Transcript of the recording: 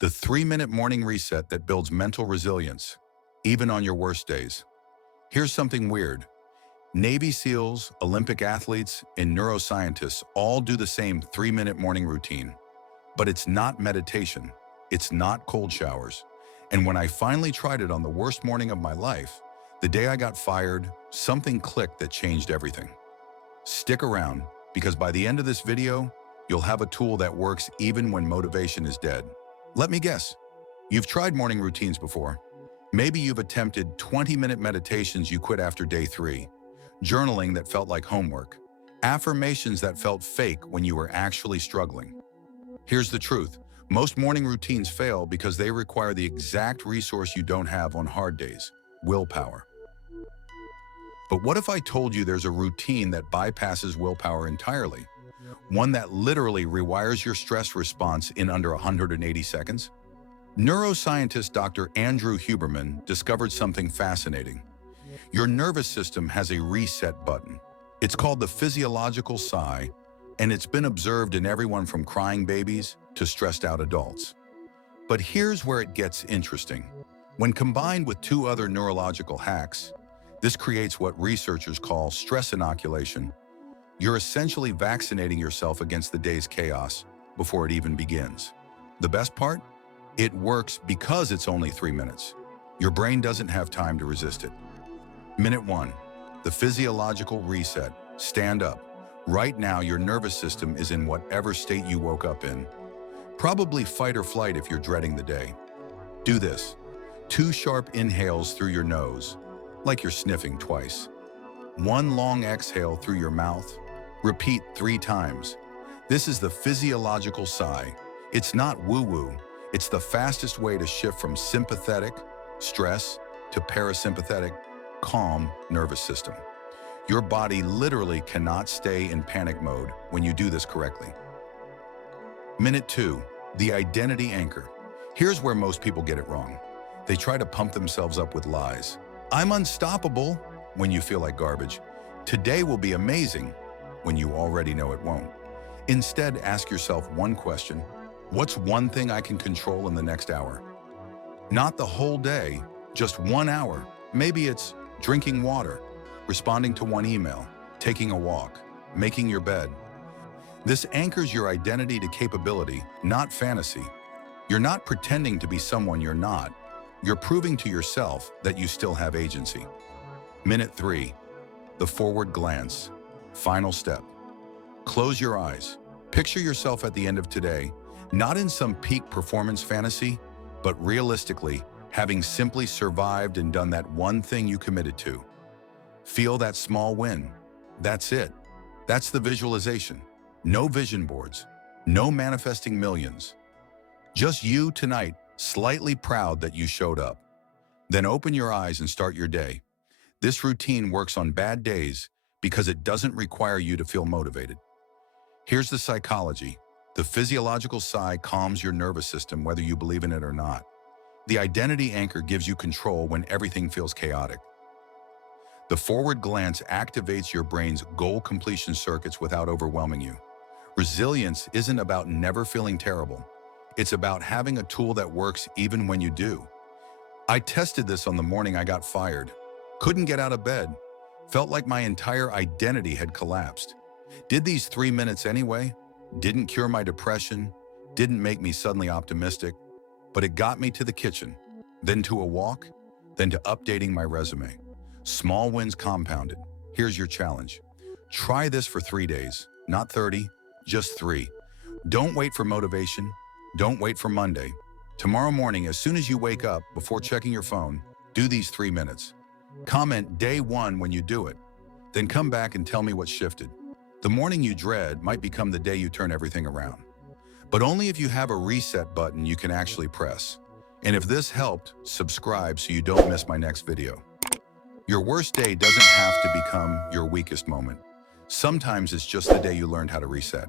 The 3-minute morning reset that builds mental resilience, even on your worst days. Here's something weird. Navy SEALs, Olympic athletes, and neuroscientists all do the same 3-minute morning routine. But it's not meditation. It's not cold showers. And when I finally tried it on the worst morning of my life, the day I got fired, something clicked that changed everything. Stick around, because by the end of this video, you'll have a tool that works even when motivation is dead. Let me guess. You've tried morning routines before. Maybe you've attempted 20-minute meditations you quit after day 3, journaling that felt like homework, affirmations that felt fake when you were actually struggling. Here's the truth. Most morning routines fail because they require the exact resource you don't have on hard days: willpower. But what if I told you there's a routine that bypasses willpower entirely? One that literally rewires your stress response in under 180 seconds? Neuroscientist Dr. Andrew Huberman discovered something fascinating. Your nervous system has a reset button. It's called the physiological sigh, and it's been observed in everyone from crying babies to stressed out adults. But here's where it gets interesting. When combined with 2 other neurological hacks, this creates what researchers call stress inoculation. You're essentially vaccinating yourself against the day's chaos before it even begins. The best part? It works because it's only 3 minutes. Your brain doesn't have time to resist it. Minute 1, the physiological reset. Stand up. Right now, your nervous system is in whatever state you woke up in. Probably fight or flight if you're dreading the day. Do this. 2 sharp inhales through your nose, like you're sniffing twice. 1 long exhale through your mouth. Repeat 3 times. This is the physiological sigh. It's not woo-woo. It's the fastest way to shift from sympathetic, stress, to parasympathetic, calm nervous system. Your body literally cannot stay in panic mode when you do this correctly. Minute 2, the identity anchor. Here's where most people get it wrong. They try to pump themselves up with lies. I'm unstoppable when you feel like garbage. Today will be amazing when you already know it won't. Instead, ask yourself one question. What's one thing I can control in the next hour? Not the whole day, just 1 hour. Maybe it's drinking water, responding to 1 email, taking a walk, making your bed. This anchors your identity to capability, not fantasy. You're not pretending to be someone you're not. You're proving to yourself that you still have agency. Minute 3, the forward glance. Final step. Close your eyes. Picture yourself at the end of today, not in some peak performance fantasy, but realistically, having simply survived and done that one thing you committed to. Feel that small win. That's it. That's the visualization. No vision boards. No manifesting millions. Just you tonight, slightly proud that you showed up. Then open your eyes and start your day. This routine works on bad days because it doesn't require you to feel motivated. Here's the psychology. The physiological sigh calms your nervous system whether you believe in it or not. The identity anchor gives you control when everything feels chaotic. The forward glance activates your brain's goal completion circuits without overwhelming you. Resilience isn't about never feeling terrible. It's about having a tool that works even when you do. I tested this on the morning I got fired. Couldn't get out of bed. Felt like my entire identity had collapsed. Did these 3 minutes anyway. Didn't cure my depression. Didn't make me suddenly optimistic. But it got me to the kitchen, then to a walk, then to updating my resume. Small wins compounded. Here's your challenge. Try this for 3 days, not 30, just 3. Don't wait for motivation. Don't wait for Monday. Tomorrow morning, as soon as you wake up, before checking your phone, do these 3 minutes. Comment day 1 when you do it. Then come back and tell me what shifted. The morning you dread might become the day you turn everything around. But only if you have a reset button you can actually press. And if this helped, subscribe so you don't miss my next video. Your worst day doesn't have to become your weakest moment. Sometimes it's just the day you learned how to reset.